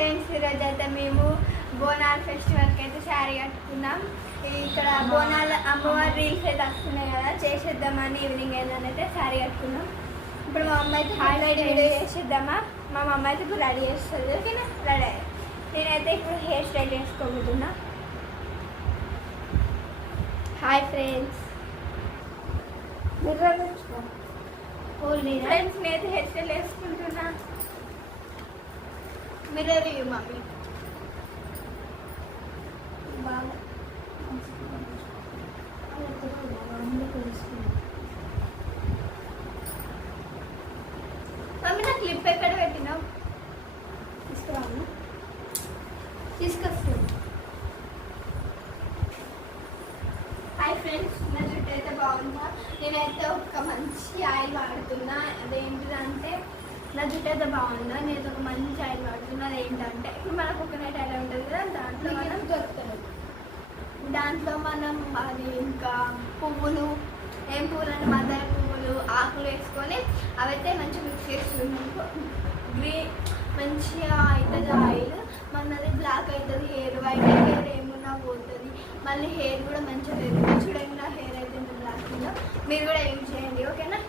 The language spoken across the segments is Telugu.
ఫ్రెండ్స్, ఈరోజు అయితే మేము బోనాల ఫెస్టివల్కి అయితే శారీ కట్టుకున్నాం. ఇక్కడ బోనాల అమ్మవారి రీల్స్ అయితే వస్తున్నాయి కదా, చేసేద్దామని ఈవినింగ్ అయితే శారీ కట్టుకున్నాం. ఇప్పుడు మా అమ్మ అయితే హైలైట్ వీడియో చేసేద్దామా. మా అమ్మ అయితే ఇప్పుడు రెడీ చేస్తుంది. ఓకేనా, రెడీ అయ్యా. నేనైతే ఇప్పుడు హెయిర్ స్టైల్ చేసుకోబోతున్నా. హాయ్ ఫ్రెండ్స్, ఫ్రెండ్స్ నేనైతే హెయిర్ స్టైల్ వేసుకుంటున్నా. మిర్రర్ ఇవ్వు మమ్మీ. బాగా మమ్మీ నా క్లిప్ ఎక్కడ పెట్టినావు? తీసుకురాను, తీసుకొస్తాను. హాయ్ ఫ్రెండ్స్, నా జుట్టు అయితే బాగుందా? నేనైతే ఒక మంచి ఆయిల్ వాడుతున్నా. అదేంటిదంటే నా జుట్టు అయితే బాగుందా, నేను ఒక మంచి ఆయిల్ వాడుతున్నా. అదేంటంటే ఇప్పుడు మన కోకోనట్ ఆయిల్ ఉంటుంది కదా, దాంట్లో మనం దొరుకుతుంది. దాంట్లో మనం అది ఇంకా పువ్వులు, ఏం పువ్వులు, మద్దెల పువ్వులు, ఆకులు వేసుకొని అవైతే మంచిగా మిక్స్ చేసుకున్నాము. గ్రీన్ మంచిగా అవుతుంది ఆయిల్. మనది బ్లాక్ అవుతుంది హెయిర్, వైట్ హెయిర్ ఏమున్నా పోతుంది. మళ్ళీ హెయిర్ కూడా మంచిగా లేదు. చూడండి నా హెయిర్ అయితే ఇంత బ్లాక్ ఉందో. మీరు కూడా ఏం చేయండి, ఓకేనా?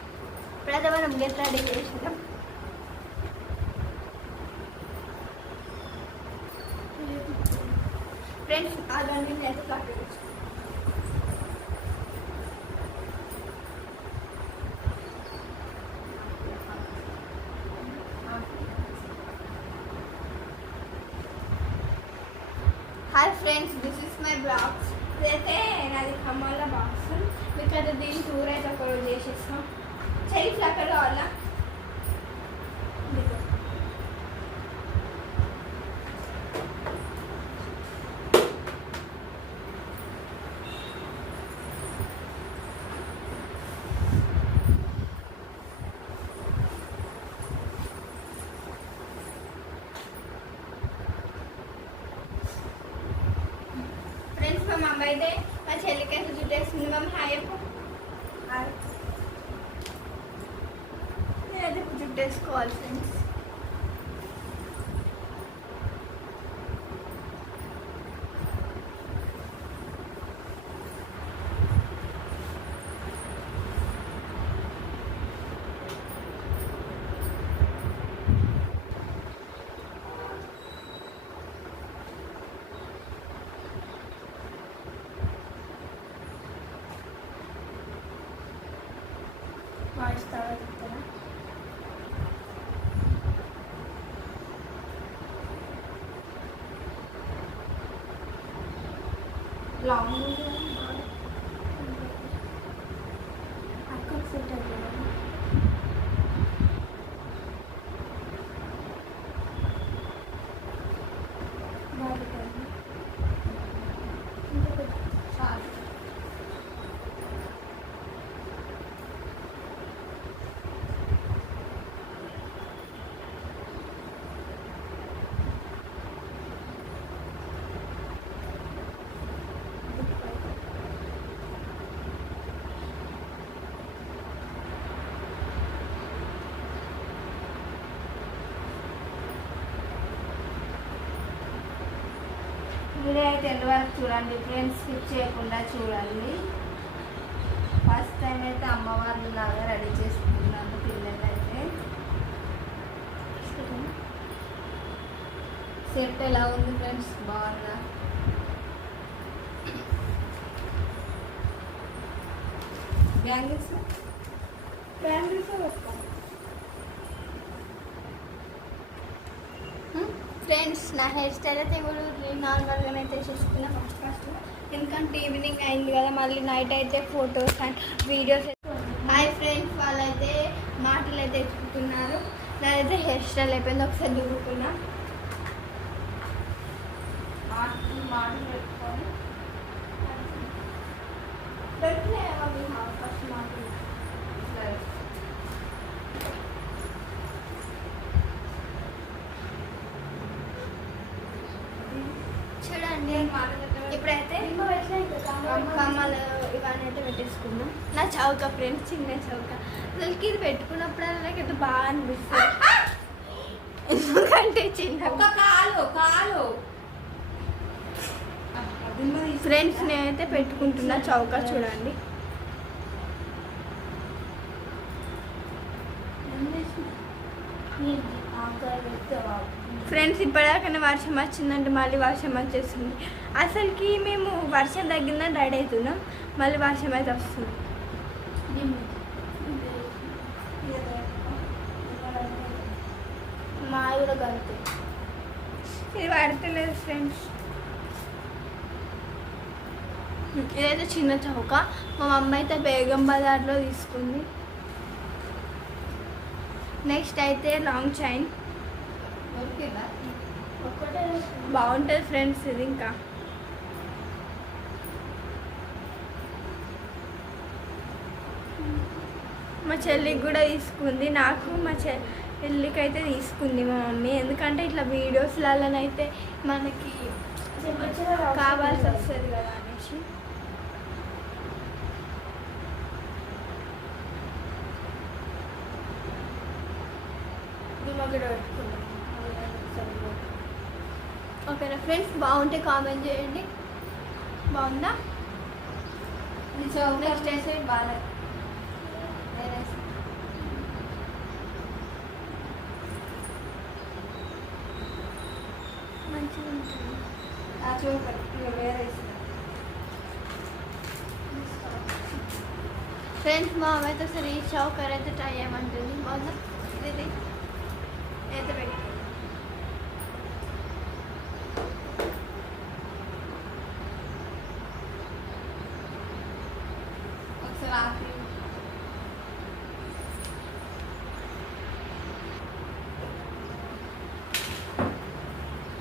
ఇప్పుడైతే మనం గెట్ రెడీ చేసినాం. ఫ్రెండ్స్ అలాంటి అయితే cut hi friends, this is my box. ఇదైతే నాది ఖమ్మాల బాక్స్. మీకు అయితే దీని టూర్ అయితే ఒకరోజు చేసేస్తాం. చెల్లి ఫ్లక్కర్ కావాలా? ఫ్రెండ్స్, మా అమ్మ అయితే మా చెల్లికి అయితే జుట్టేస్తుంది. మమ్మ హాయ్ అప్పు. నేనైతే జుట్టేసుకోవాలి ఫ్రెండ్స్. వాయిస్ తర్వాత చెప్తారా? లాంగ్ అక్కడ సెట్ అవుతుంది. వీడియో అయితే ఎండ్ వరకు చూడండి ఫ్రెండ్స్, స్కిప్ చేయకుండా చూడండి. ఫస్ట్ టైం అయితే అమ్మవారి లాగా రెడీ చేసుకుంటున్నాను పిల్లలు అయితే. సెట్ ఎలా ఉంది ఫ్రెండ్స్, బాగుందా? బ్యాంగిల్స్ వస్తాను ఫ్రెండ్స్. నా హెయిర్ స్టైల్ అయితే ఇప్పుడు నార్మల్గా అయితే చేసుకున్నా ఫస్ట్. ఎందుకంటే ఈవినింగ్ అయింది కదా, మళ్ళీ నైట్ అయితే photos and videos. Hi friends, వాళ్ళైతే మాటలు అయితే ఎత్తుకుంటున్నారు. నాదైతే హెయిర్ స్టైల్ అయిపోయింది. ఒకసారి దువ్వుకున్నా. మాటలు పెట్టుకొని ఫస్ట్ మాటలు చూడండి. ఇప్పుడైతే కమ్మలు ఇవన్నీ అయితే పెట్టేసుకున్నాం. నా చౌక ఫ్రెండ్స్, చిన్న చౌక. అసలుకి ఇది పెట్టుకున్నప్పుడు నాకైతే బాగా అనిపిస్తుంది. ఎందుకంటే చిన్న కాలు ఫ్రెండ్స్ నేనైతే పెట్టుకుంటున్నా చౌక చూడండి. ఫ్రెండ్స్ ఇప్పటిదాకా వర్షం వచ్చిందంటే మళ్ళీ వర్షం వచ్చేస్తుంది. అసలుకి మేము వర్షం తగ్గిందని రెడీ అవుతున్నాం, మళ్ళీ వర్షం అయితే వస్తుంది. మా కూడా గంతే, ఇది పడతలేదు ఫ్రెండ్స్. ఇదైతే చిన్న చౌక, మా మమ్మీ అయితే బేగం బజార్లో తీసుకుంది. నెక్స్ట్ అయితే లాంగ్ చైన్ బాగుంటుంది ఫ్రెండ్స్. ఇది ఇంకా మా చెల్లికి కూడా తీసుకుంది, నాకు మా చెల్లికి అయితే తీసుకుంది మా మమ్మీ. ఎందుకంటే ఇట్లా వీడియోస్లలోనైతే మనకి కావాల్సి వస్తుంది కదా అనేసి. ఓకేనా ఫ్రెండ్స్, బాగుంటే కామెంట్ చేయండి. బాగుందా? నెక్స్ట్ అయితే బాగా మంచిగా ఉంటుంది. ఫ్రెండ్స్ మా అమ్మ అయితే సరే ఈ చౌకర్ అయితే ట్రై చేయమంటుంది. బాగుందా? ఇది అయితే పెట్టి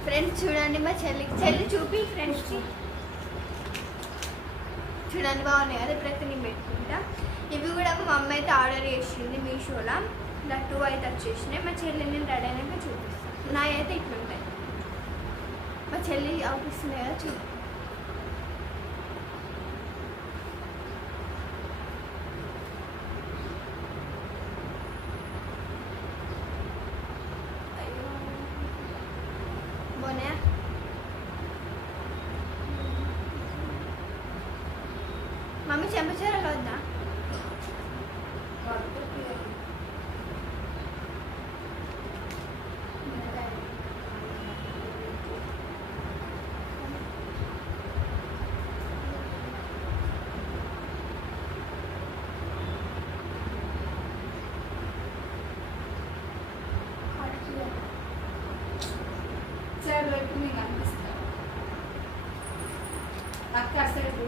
ఫ్రెండ్స్ చూడండి, మా చెల్లి చూపి ఫ్రెండ్స్కి చూడండి, బాగున్నాయి కదా. ఇప్పుడైతే నేను పెట్టుకుంటా. ఇవి కూడా మా మమ్మీ అయితే ఆర్డర్ చేసింది మీషోలో. ఇలా 2 అయితే వచ్చేసినాయి. మా చెల్లి నేను రెడీ అయినాక చూపిస్తాను. నా అయితే ఇట్లుంటాయి, మా చెల్లి అవుపిస్తుంది కదా చూపి. బాగున్నాయా? మమ్మీ చెంపచీరలు వద్దా?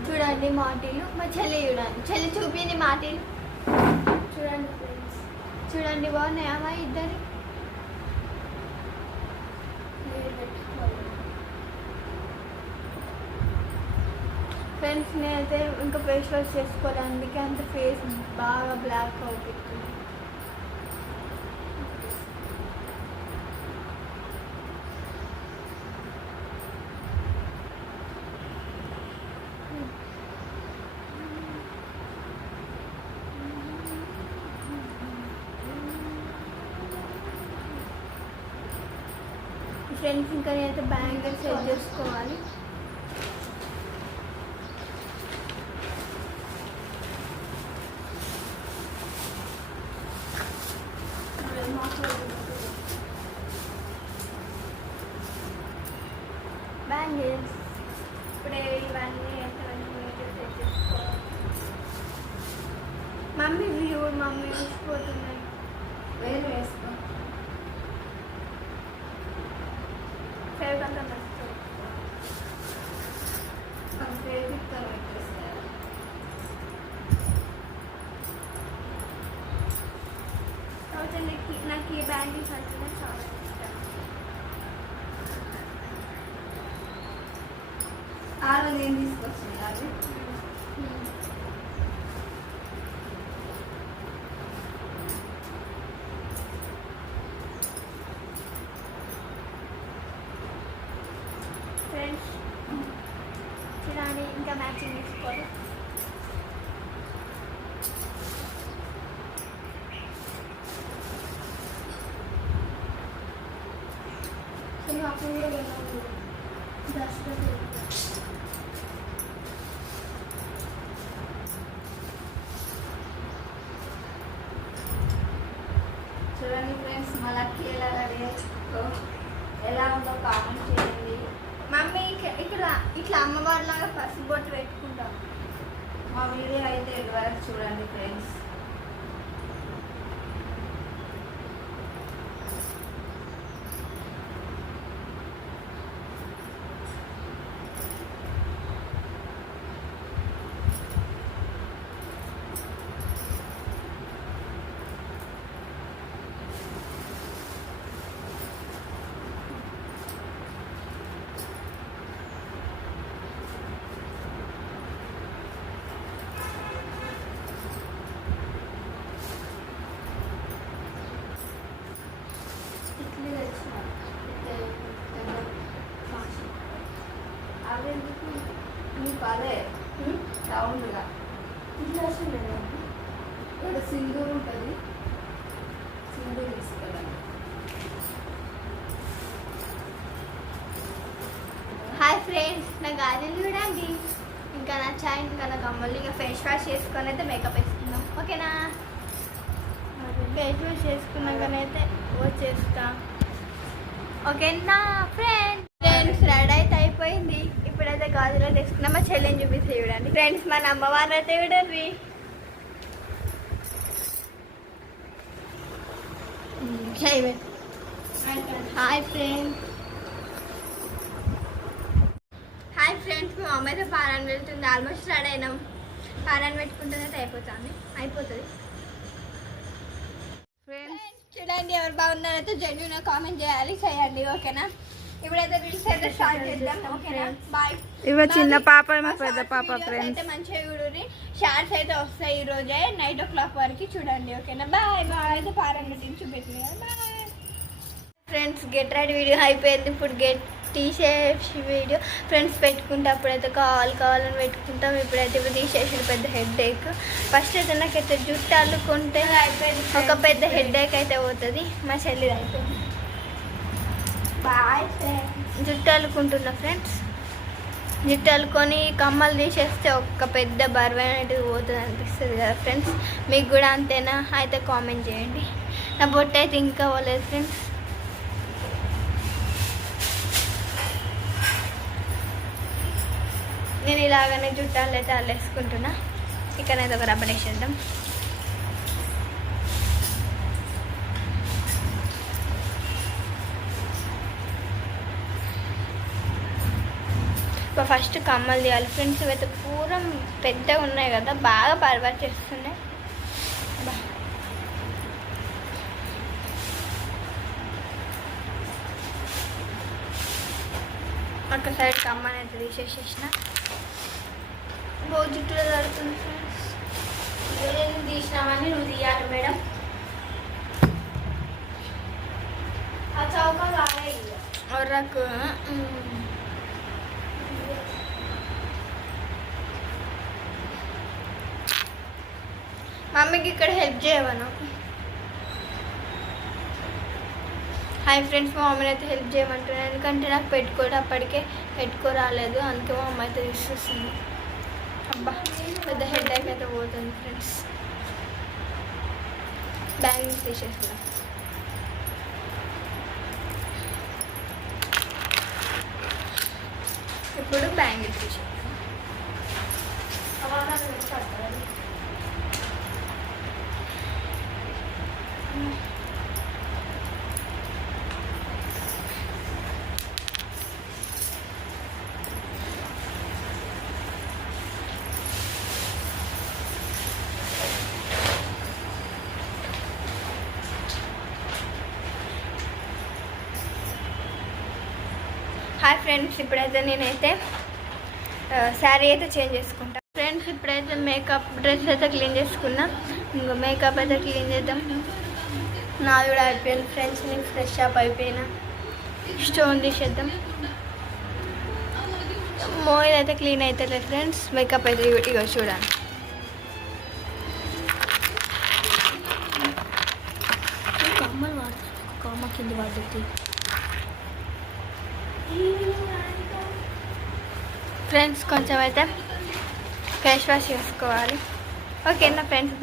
చూడండి మాటీలు, మా చెల్లి చూడండి, చెల్లి చూపింది మాటీలు చూడండి ఫ్రెండ్స్. చూడండి బాగున్నాయా మా ఇద్దరి? ఫ్రెండ్స్ నేనైతే ఇంకా ఫేస్ వాష్ చేసుకోవాలి, అందుకే అంత ఫేస్ బాగా బ్లాక్ అవుతుంది. ఫ్రెండ్స్ ఇంకా నేనైతే బ్యాంగిల్స్ సెట్ చేసుకోవాలి. బ్యాంగిల్స్ ఇప్పుడే ఇవన్నీ సెట్ చేసుకోవాలి. మమ్మీ వ్యూ మమ్మీ చూసిపోతున్నాయి. వేరు వేసుకో నాకు ఈ బ్యాంగిల్స్ అంటే చాలా ఇష్టం. ఆ రోజు ఏం తీసుకొచ్చింది అది? ఫ్రెండ్స్ చూడండి, ఇంకా మ్యాచింగ్ తీసుకోవాలి. చూడండి ఫ్రెండ్స్, మా లక్కీ ఎలా రెడీ అయ్యిందో, ఎలా ఉందో కామెంట్ చేయండి. మమ్మీ ఇక్కడ ఇట్లా అమ్మవారిలాగా పసుపు బొట్టు పెట్టుకుంటాం. మా వీడియో అయితే ఇదివరకు చూడండి ఫ్రెండ్స్. అదెందుకు నీకు అదే రౌండ్గా ఇట్లా వస్తుంది. ఇక్కడ సింధూర్ ఉంటుంది, సింధూర్ తీసుకెళ్ళండి. హాయ్ ఫ్రెండ్స్, నా గాజులు చూడండి. ఇంకా నా చాయ్, ఇంకా నా కమ్మలు. ఇక ఫేస్ వాష్ చేసుకొని అయితే మేకప్ వేసుకుందాం. ఓకేనా? ఫేస్ వాష్ చేసుకున్నాకనైతే వచ్చేస్తా. ఓకేనా ఫ్రెండ్స్? రెడీ అయితే అయిపోయింది. ఇప్పుడైతే గాజులు తీసుకున్నాం. మా చెల్లిని చూపిస్తే చూడండి ఫ్రెండ్స్. మన అమ్మవారిని అయితే చూడండి. Hi friends, hi friends. మా అమ్మ అయితే పారాయణ వెళ్తుంది. ఆల్మోస్ట్ రెడీ అయినాం. పారాయణ పెట్టుకుంటే అయిపోతుంది. ఫ్రెండ్స్ చూడండి, ఎవరు బాగున్నారైతే జెన్యూన్ కామెంట్ చేయండి. ఓకేనా? ఇప్పుడైతే రీల్స్ అయితే స్టార్ట్ చేద్దాం. ఓకేనా? బాయ్. ఇవ చిన్న పాప, పెద్ద పాప. ఫ్రెండ్స్ అయితే మంచిగా చూడండి. షార్ట్స్ అయితే వస్తాయి ఈ రోజే 9 o'clock వరకు చూడండి. ఓకేనా? Bye bye. అయితే పారాయణ చూపించింది. Bye friends. Get ready video అయిపోయింది. ఇప్పుడు గెట్ తీసేసి వీడియో ఫ్రెండ్స్ పెట్టుకుంటే అప్పుడైతే కావాలని పెట్టుకుంటాం. ఇప్పుడైతే ఇవి తీసేసి పెద్ద హెడ్ ఏక్. ఫస్ట్ అయితే నాకైతే జుట్టు అల్లుకుంటే ఒక పెద్ద హెడ్ ఏక్ అయితే పోతుంది. మా చెల్లిది అయిపోయింది. Bye friends. జుట్టు అల్లుకుంటున్నా ఫ్రెండ్స్. జుట్టు అల్లుకొని కమ్మలు తీసేస్తే ఒక పెద్ద బరువు అనేది పోతుంది అనిపిస్తుంది కదా ఫ్రెండ్స్. మీకు కూడా అంతేనా? అయితే కామెంట్ చేయండి. నా బొట్టు అయితే ఇంకా పోలేదు ఫ్రెండ్స్. నేను ఇలాగనే జుట్టాలు అయితే అల్లేసుకుంటున్నా. ఇక్కడైతే ఒక రబ్బర్ వేసేద్దాం. ఫస్ట్ కమ్మలు తీయాలి ఫ్రెండ్స్. ఇవైతే పూరం పెద్దగా ఉన్నాయి కదా, బాగా పర్వాట్ చేస్తున్నాయి. ఒక సైడ్ కమ్మని అయితే తీసేసేసిన. జుట్టులో జరుగుతుంది ఫ్రెండ్స్. ఏం తీసినామని నువ్వు తీయాలి మేడం. ఆ చౌక ఒర్రకు మమ్మీకి ఇక్కడ హెల్ప్ చేయవా నాకు? హాయ్ ఫ్రెండ్స్, మా మమ్మీని అయితే హెల్ప్ చేయమంటున్నాను. ఎందుకంటే నాకు అప్పటికే పెట్టుకోరాలేదు. అందుకే మా అమ్మ అయితే తీసేస్తుంది. అబ్బా పెద్ద హెడ్ ఏక్ అయితే పోతుంది ఫ్రెండ్స్. బ్యాంగిల్స్ తీసేస్తున్నా. ఇప్పుడు బ్యాంగిల్స్ తీసేస్తాను. హాయ్ ఫ్రెండ్స్, ఇప్పుడైతే నేనైతే శారీ అయితే చేంజ్ చేసుకుంటా. ఫ్రెండ్స్ ఇప్పుడైతే మేకప్ డ్రెస్ అయితే క్లీన్ చేసుకున్నా. ఇంకా మేకప్ అయితే క్లీన్ చేద్దాం. నాది కూడా అయిపోయింది ఫ్రెండ్స్. నేను ఫ్రెష్ అప్ అయిపోయినా. స్టోన్ తీసేద్దాం. మోయిల్ అయితే క్లీన్ అవుతుంది ఫ్రెండ్స్. మేకప్ అయితే ఇగో చూడండి. కమ్మలు వాడుతుంది, కమ్మ కింద పడుతుంది. ఫ్రెండ్స్ కొంచెం అయితే ఫేస్ వాష్ చేసుకోవాలి. ఓకేనా ఫ్రెండ్స్.